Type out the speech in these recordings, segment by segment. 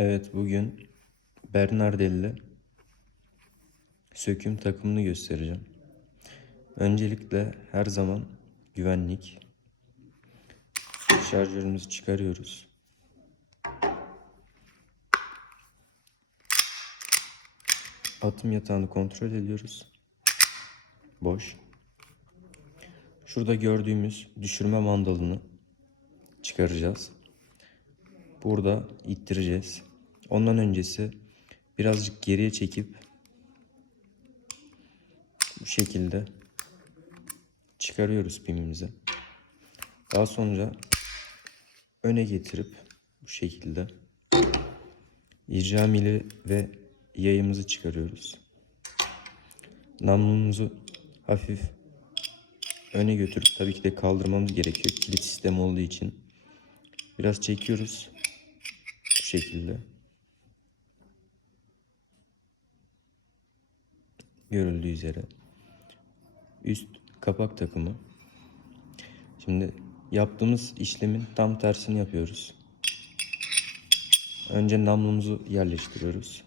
Evet bugün Bernardelli söküm takımını göstereceğim. Öncelikle her zaman güvenlik. Şarjörümüzü çıkarıyoruz. Atım yatağını kontrol ediyoruz. Boş. Şurada gördüğümüz düşürme mandalını çıkaracağız. Burada ittireceğiz. Ondan öncesi birazcık geriye çekip bu şekilde çıkarıyoruz pimimizi. Daha sonra öne getirip bu şekilde icramili ve yayımızı çıkarıyoruz. Namlumuzu hafif öne götürüp tabii ki de kaldırmamız gerekiyor. Kilit sistemi olduğu için. Biraz çekiyoruz. Bu şekilde. Görüldüğü üzere. Üst kapak takımı. Şimdi yaptığımız işlemin tam tersini yapıyoruz. Önce namlumuzu yerleştiriyoruz.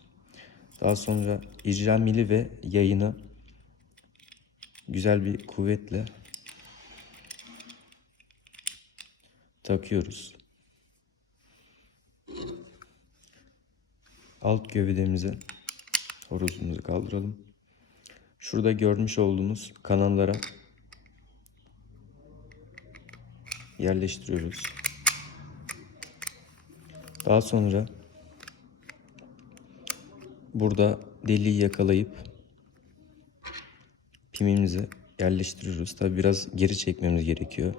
Daha sonra icra mili ve yayını güzel bir kuvvetle takıyoruz. Alt gövdemize horozumuzu kaldıralım. Şurada görmüş olduğumuz kanallara yerleştiriyoruz. Daha sonra burada deliği yakalayıp pimimizi yerleştiriyoruz. Tabi biraz geri çekmemiz gerekiyor.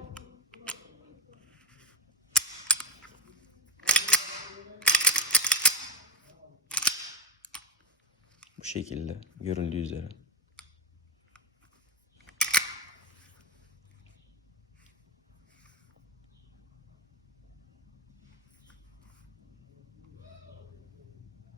Bu şekilde görüldüğü üzere.